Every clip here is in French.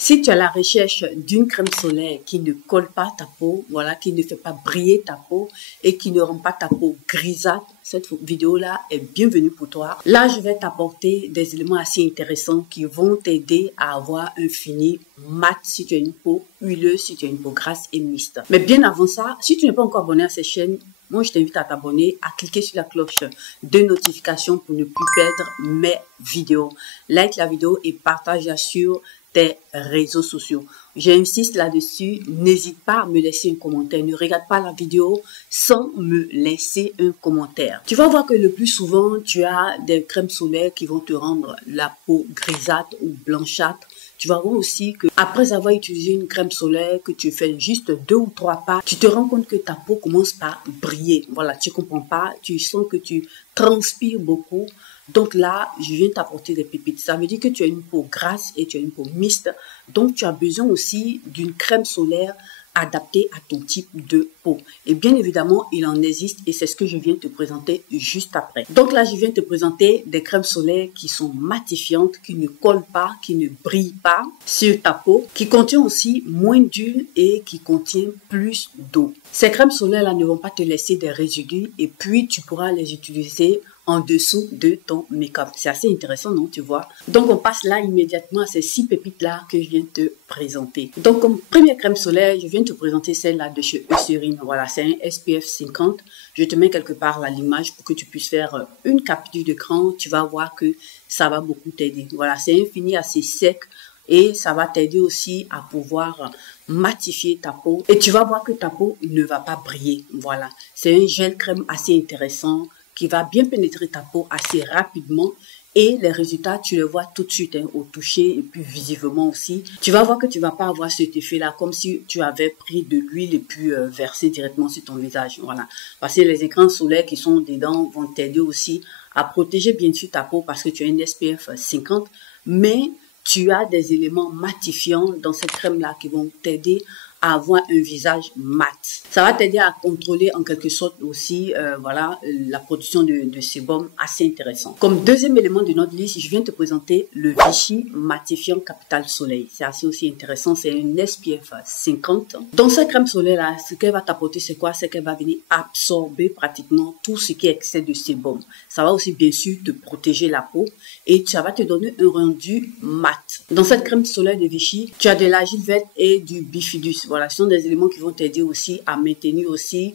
Si tu es à la recherche d'une crème solaire qui ne colle pas ta peau, voilà, qui ne fait pas briller ta peau et qui ne rend pas ta peau grisâtre, cette vidéo-là est bienvenue pour toi. Là, je vais t'apporter des éléments assez intéressants qui vont t'aider à avoir un fini mat si tu as une peau huileuse, si tu as une peau grasse et mixte. Mais bien avant ça, si tu n'es pas encore abonné à cette chaîne, moi, je t'invite à t'abonner, à cliquer sur la cloche de notification pour ne plus perdre mes vidéos. Like la vidéo et partage-la sur tes réseaux sociaux. J'insiste là-dessus, n'hésite pas à me laisser un commentaire. Ne regarde pas la vidéo sans me laisser un commentaire. Tu vas voir que le plus souvent, tu as des crèmes solaires qui vont te rendre la peau grisâtre ou blanchâtre. Tu vas voir aussi que après avoir utilisé une crème solaire, que tu fais juste 2 ou 3 pas, tu te rends compte que ta peau commence par briller. Voilà, tu comprends pas, tu sens que tu transpires beaucoup. Donc là, je viens t'apporter des pépites. Ça veut dire que tu as une peau grasse et tu as une peau mixte. Donc tu as besoin aussi d'une crème solaire adaptée à ton type de peau. Et bien évidemment, il en existe et c'est ce que je viens te présenter juste après. Donc là, je viens te présenter des crèmes solaires qui sont matifiantes, qui ne collent pas, qui ne brillent pas sur ta peau, qui contiennent aussi moins d'huile et qui contiennent plus d'eau. Ces crèmes solaires-là ne vont pas te laisser des résidus et puis tu pourras les utiliser en dessous de ton make-up. C'est assez intéressant, non, tu vois? Donc, on passe là immédiatement à ces 6 pépites-là que je viens te présenter. Donc, comme première crème solaire, je viens te présenter celle-là de chez Eucerin. Voilà, c'est un SPF 50. Je te mets quelque part là l'image pour que tu puisses faire une capture d'écran. Tu vas voir que ça va beaucoup t'aider. Voilà, c'est un fini assez sec et ça va t'aider aussi à pouvoir matifier ta peau. Et tu vas voir que ta peau ne va pas briller. Voilà, c'est un gel crème assez intéressant qui va bien pénétrer ta peau assez rapidement et les résultats, tu les vois tout de suite au toucher et puis visiblement aussi. Tu vas voir que tu vas pas avoir cet effet-là comme si tu avais pris de l'huile et puis versé directement sur ton visage. Voilà, parce que les écrans solaires qui sont dedans vont t'aider aussi à protéger bien sûr ta peau parce que tu as une SPF 50, mais tu as des éléments matifiants dans cette crème-là qui vont t'aider à avoir un visage mat. Ça va t'aider à contrôler en quelque sorte aussi voilà, la production de sébum assez intéressant. Comme deuxième élément de notre liste, je viens te présenter le Vichy Matifiant Capital Soleil. C'est assez aussi intéressant, c'est une SPF 50. Dans cette crème solaire là, ce qu'elle va t'apporter c'est quoi? C'est qu'elle va venir absorber pratiquement tout ce qui est excès de sébum. Ça va aussi bien sûr te protéger la peau et ça va te donner un rendu mat. Dans cette crème solaire de Vichy, tu as de l'argile verte et du bifidus. Voilà, ce sont des éléments qui vont t'aider aussi à maintenir aussi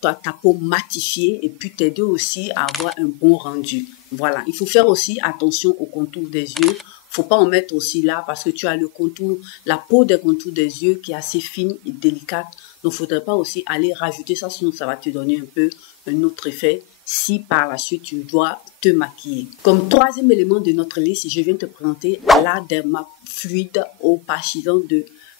ta peau matifiée et puis t'aider aussi à avoir un bon rendu. Voilà, il faut faire aussi attention au contour des yeux. Faut pas en mettre aussi là parce que tu as le contour, la peau des contours des yeux qui est assez fine et délicate. Donc, faudrait pas aussi aller rajouter ça, sinon ça va te donner un peu un autre effet si par la suite tu dois te maquiller. Comme troisième élément de notre liste, je viens te présenter la Derma Fluide Opachisant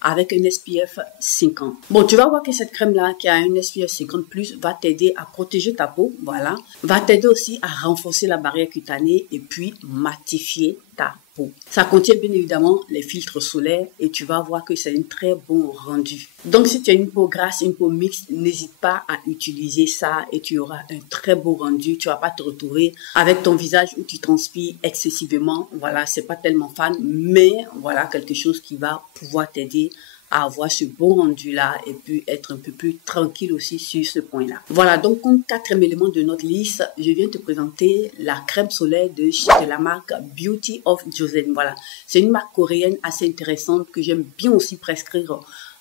avec un SPF 50. Bon, tu vas voir que cette crème-là, qui a un SPF 50+, va t'aider à protéger ta peau, voilà. Va t'aider aussi à renforcer la barrière cutanée et puis matifier ta peau. Ça contient bien évidemment les filtres solaires et tu vas voir que c'est un très bon rendu. Donc, si tu as une peau grasse, une peau mixte, n'hésite pas à utiliser ça et tu auras un très beau rendu. Tu vas pas te retrouver avec ton visage où tu transpires excessivement. Voilà, c'est pas tellement fan, mais voilà quelque chose qui va pouvoir t'aider à avoir ce bon rendu-là et puis être un peu plus tranquille aussi sur ce point-là. Voilà, donc comme quatrième élément de notre liste, je viens te présenter la crème solaire de la marque Beauty of Joseon. Voilà, c'est une marque coréenne assez intéressante que j'aime bien aussi prescrire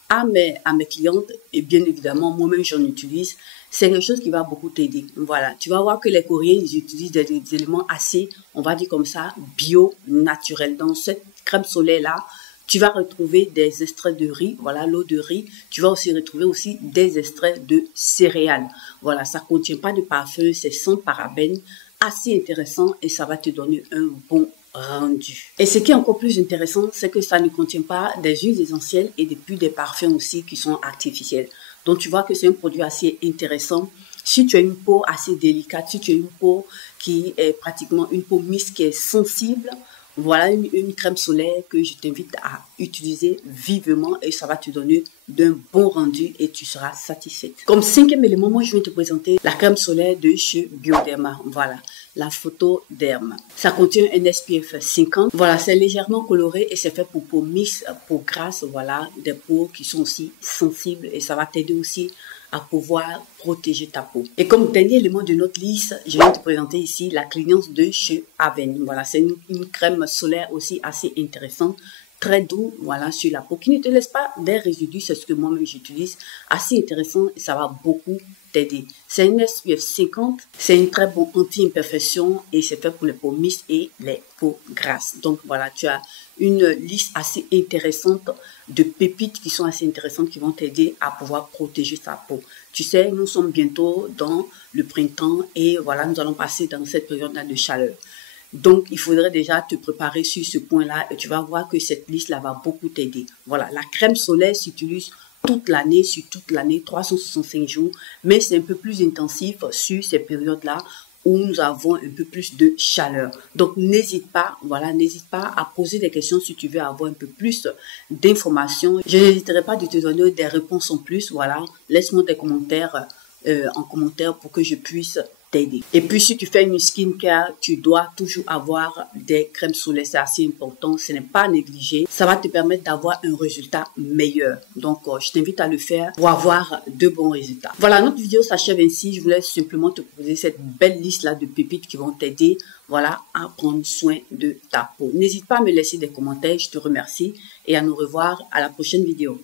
à mes clientes et bien évidemment, moi-même j'en utilise. C'est quelque chose qui va beaucoup t'aider. Voilà, tu vas voir que les Coréens, ils utilisent des éléments assez, on va dire comme ça, bio-naturels. Dans cette crème solaire-là, tu vas retrouver des extraits de riz, voilà, l'eau de riz. Tu vas aussi retrouver aussi des extraits de céréales. Voilà, ça ne contient pas de parfum, c'est sans parabènes, assez intéressant et ça va te donner un bon rendu. Et ce qui est encore plus intéressant, c'est que ça ne contient pas des huiles essentielles et puis des parfums aussi qui sont artificiels. Donc, tu vois que c'est un produit assez intéressant. Si tu as une peau assez délicate, si tu as une peau qui est pratiquement une peau mixte qui est sensible, Voilà une crème solaire que je t'invite à utiliser vivement et ça va te donner d'un bon rendu et tu seras satisfaite. Comme cinquième élément, moi je vais te présenter la crème solaire de chez Bioderma. Voilà, la photo derme. Ça contient un SPF 50. Voilà, c'est légèrement coloré et c'est fait pour peau mixte, peau grasse. Voilà, des peaux qui sont aussi sensibles et ça va t'aider aussi à pouvoir protéger ta peau. Et comme dernier élément de notre liste, je vais te présenter ici la Cleanance de chez Aven. Voilà, c'est une crème solaire aussi assez intéressante, très doux, voilà, sur la peau, qui ne te laisse pas des résidus, c'est ce que moi-même j'utilise, assez intéressant et ça va beaucoup t'aider. C'est une SPF 50, c'est une très bonne anti-imperfection et c'est fait pour les peaux mixtes et les peaux grasses. Donc voilà, tu as une liste assez intéressante de pépites qui sont assez intéressantes qui vont t'aider à pouvoir protéger ta peau. Tu sais, nous sommes bientôt dans le printemps et voilà, nous allons passer dans cette période-là de chaleur. Donc, il faudrait déjà te préparer sur ce point-là et tu vas voir que cette liste-là va beaucoup t'aider. Voilà, la crème solaire s'utilise toute l'année, sur toute l'année, 365 jours, mais c'est un peu plus intensif sur ces périodes-là où nous avons un peu plus de chaleur. Donc, n'hésite pas, voilà, n'hésite pas à poser des questions si tu veux avoir un peu plus d'informations. Je n'hésiterai pas de te donner des réponses en plus, voilà. Laisse-moi des commentaires en commentaire pour que je puisse t'aider. Et puis, si tu fais une skincare, tu dois toujours avoir des crèmes solaires. C'est assez important. Ce n'est pas négligé. Ça va te permettre d'avoir un résultat meilleur. Donc, je t'invite à le faire pour avoir de bons résultats. Voilà, notre vidéo s'achève ainsi. Je voulais simplement te proposer cette belle liste-là de pépites qui vont t'aider, voilà, à prendre soin de ta peau. N'hésite pas à me laisser des commentaires. Je te remercie et à nous revoir à la prochaine vidéo.